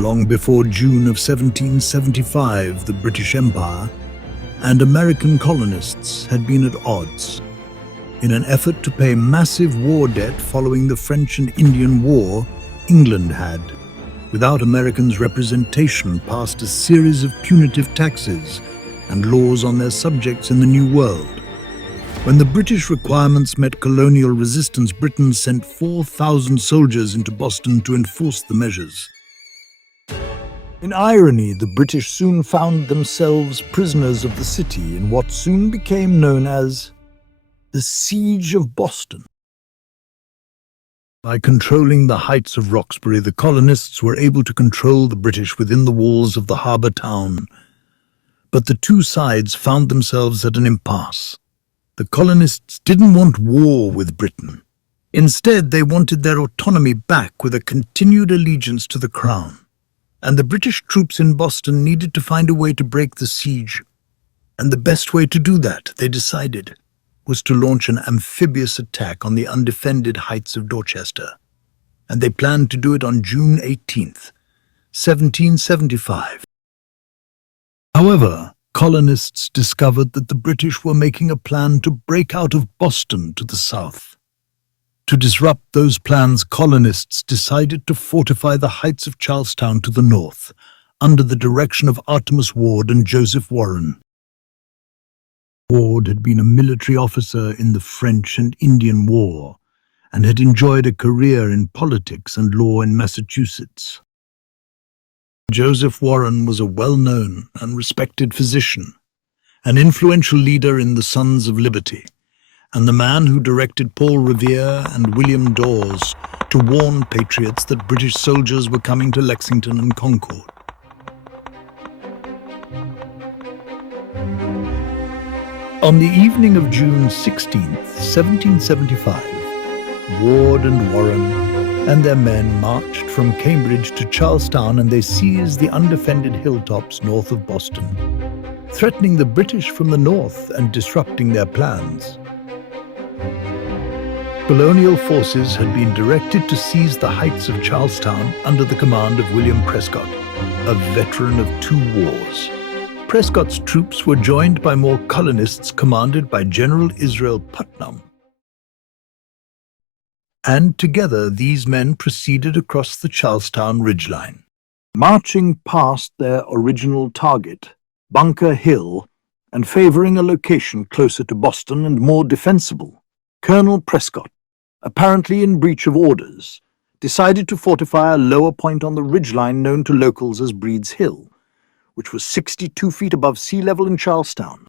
Long before June of 1775, the British Empire and American colonists had been at odds. In an effort to pay massive war debt following the French and Indian War, England had, without Americans' representation, passed a series of punitive taxes and laws on their subjects in the New World. When the British requirements met colonial resistance, Britain sent 4,000 soldiers into Boston to enforce the measures. In irony, the British soon found themselves prisoners of the city in what soon became known as the Siege of Boston. By controlling the heights of Roxbury, the colonists were able to control the British within the walls of the harbour town. But the two sides found themselves at an impasse. The colonists didn't want war with Britain. Instead, they wanted their autonomy back with a continued allegiance to the Crown. And the British troops in Boston needed to find a way to break the siege. And the best way to do that, they decided, was to launch an amphibious attack on the undefended heights of Dorchester. And they planned to do it on June 18th, 1775. However, colonists discovered that the British were making a plan to break out of Boston to the south. To disrupt those plans, colonists decided to fortify the heights of Charlestown to the north, under the direction of Artemus Ward and Joseph Warren. Ward had been a military officer in the French and Indian War and had enjoyed a career in politics and law in Massachusetts. Joseph Warren was a well-known and respected physician, an influential leader in the Sons of Liberty, and the man who directed Paul Revere and William Dawes to warn patriots that British soldiers were coming to Lexington and Concord. On the evening of June 16, 1775, Ward and Warren and their men marched from Cambridge to Charlestown, and they seized the undefended hilltops north of Boston, threatening the British from the north and disrupting their plans. Colonial forces had been directed to seize the heights of Charlestown under the command of William Prescott, a veteran of 2 wars. Prescott's troops were joined by more colonists commanded by General Israel Putnam. And together these men proceeded across the Charlestown ridgeline, marching past their original target, Bunker Hill, and favoring a location closer to Boston and more defensible. Colonel Prescott, apparently in breach of orders, decided to fortify a lower point on the ridgeline known to locals as Breed's Hill, which was 62 feet above sea level in Charlestown.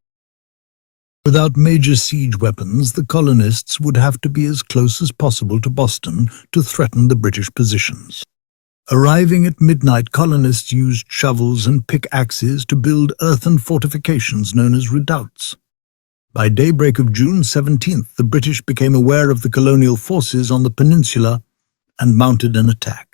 Without major siege weapons, the colonists would have to be as close as possible to Boston to threaten the British positions. Arriving at midnight, colonists used shovels and pickaxes to build earthen fortifications known as redoubts. By daybreak of June 17th, the British became aware of the colonial forces on the peninsula and mounted an attack.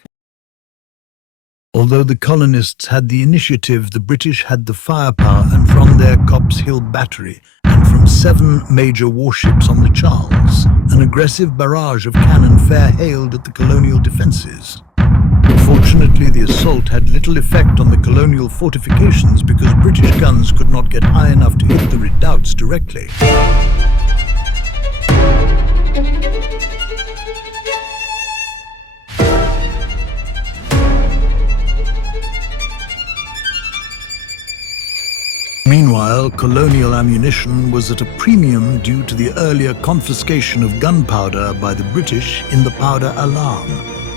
Although the colonists had the initiative, the British had the firepower, and from their Copp's Hill battery and from 7 major warships on the Charles, an aggressive barrage of cannon fair-hailed at the colonial defenses. Unfortunately, the assault had little effect on the colonial fortifications because British guns could not get high enough to hit the redoubts directly. Meanwhile, colonial ammunition was at a premium due to the earlier confiscation of gunpowder by the British in the powder alarm.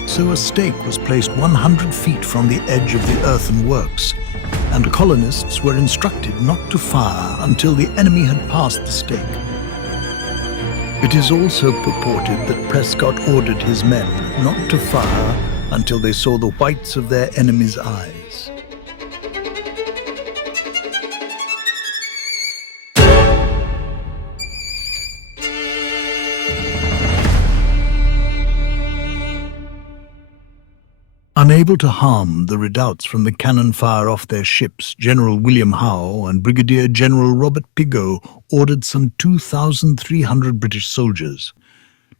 So a stake was placed 100 feet from the edge of the earthen works, and colonists were instructed not to fire until the enemy had passed the stake. It is also purported that Prescott ordered his men not to fire until they saw the whites of their enemies' eyes. Unable to harm the redoubts from the cannon fire off their ships, General William Howe and Brigadier General Robert Pigot ordered some 2,300 British soldiers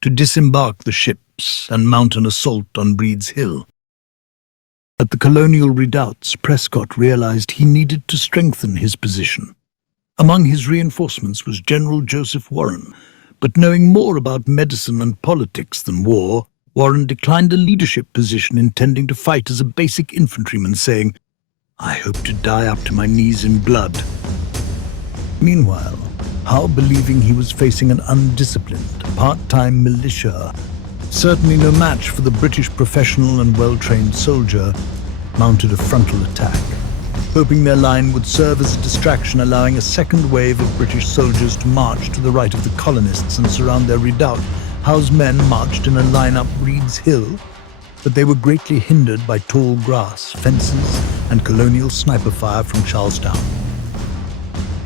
to disembark the ships and mount an assault on Breed's Hill. At the colonial redoubts, Prescott realized he needed to strengthen his position. Among his reinforcements was General Joseph Warren, but knowing more about medicine and politics than war, Warren declined a leadership position intending to fight as a basic infantryman, saying, "I hope to die up to my knees in blood." Meanwhile, Howe, believing he was facing an undisciplined, part-time militia, certainly no match for the British professional and well-trained soldier, mounted a frontal attack. Hoping their line would serve as a distraction, allowing a second wave of British soldiers to march to the right of the colonists and surround their redoubt, Howe's men marched in a line up Breed's Hill, but they were greatly hindered by tall grass, fences, and colonial sniper fire from Charlestown.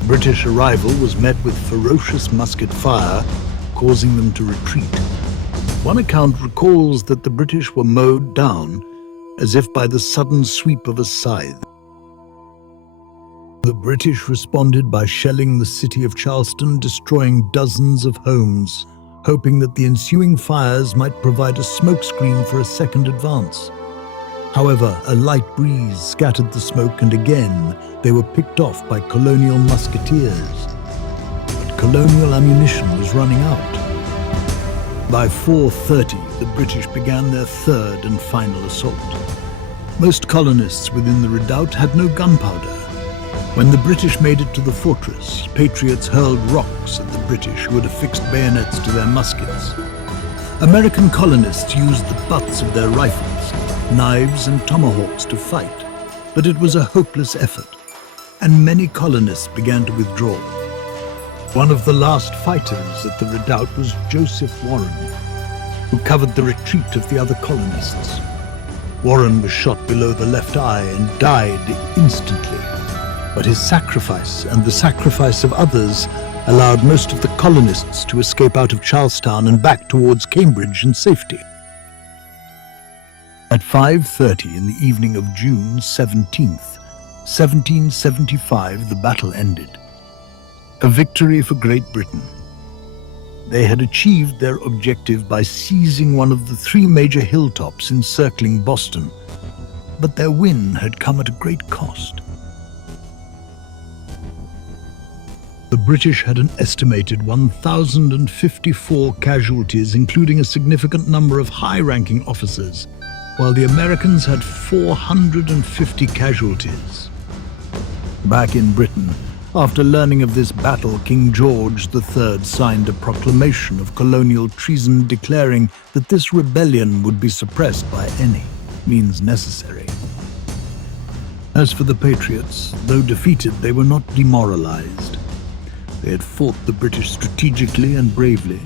The British arrival was met with ferocious musket fire, causing them to retreat. One account recalls that the British were mowed down as if by the sudden sweep of a scythe. The British responded by shelling the city of Charleston, destroying dozens of homes, hoping that the ensuing fires might provide a smokescreen for a second advance. However, a light breeze scattered the smoke, and again they were picked off by colonial musketeers. But colonial ammunition was running out. By 4:30, the British began their third and final assault. Most colonists within the redoubt had no gunpowder. When the British made it to the fortress, patriots hurled rocks at the British, who had affixed bayonets to their muskets. American colonists used the butts of their rifles, knives and tomahawks to fight, but it was a hopeless effort, and many colonists began to withdraw. One of the last fighters at the redoubt was Joseph Warren, who covered the retreat of the other colonists. Warren was shot below the left eye and died instantly. But his sacrifice and the sacrifice of others allowed most of the colonists to escape out of Charlestown and back towards Cambridge in safety. At 5:30 in the evening of June 17th, 1775, the battle ended. A victory for Great Britain. They had achieved their objective by seizing one of the three major hilltops encircling Boston, but their win had come at a great cost. The British had an estimated 1,054 casualties, including a significant number of high-ranking officers, while the Americans had 450 casualties. Back in Britain, after learning of this battle, King George III signed a proclamation of colonial treason declaring that this rebellion would be suppressed by any means necessary. As for the patriots, though defeated, they were not demoralized. They had fought the British strategically and bravely.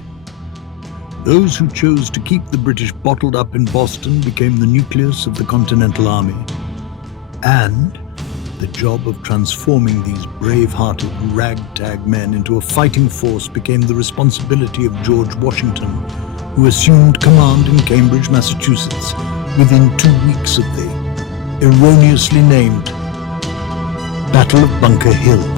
Those who chose to keep the British bottled up in Boston became the nucleus of the Continental Army. And the job of transforming these brave-hearted ragtag men into a fighting force became the responsibility of George Washington, who assumed command in Cambridge, Massachusetts, within 2 weeks of the erroneously named Battle of Bunker Hill.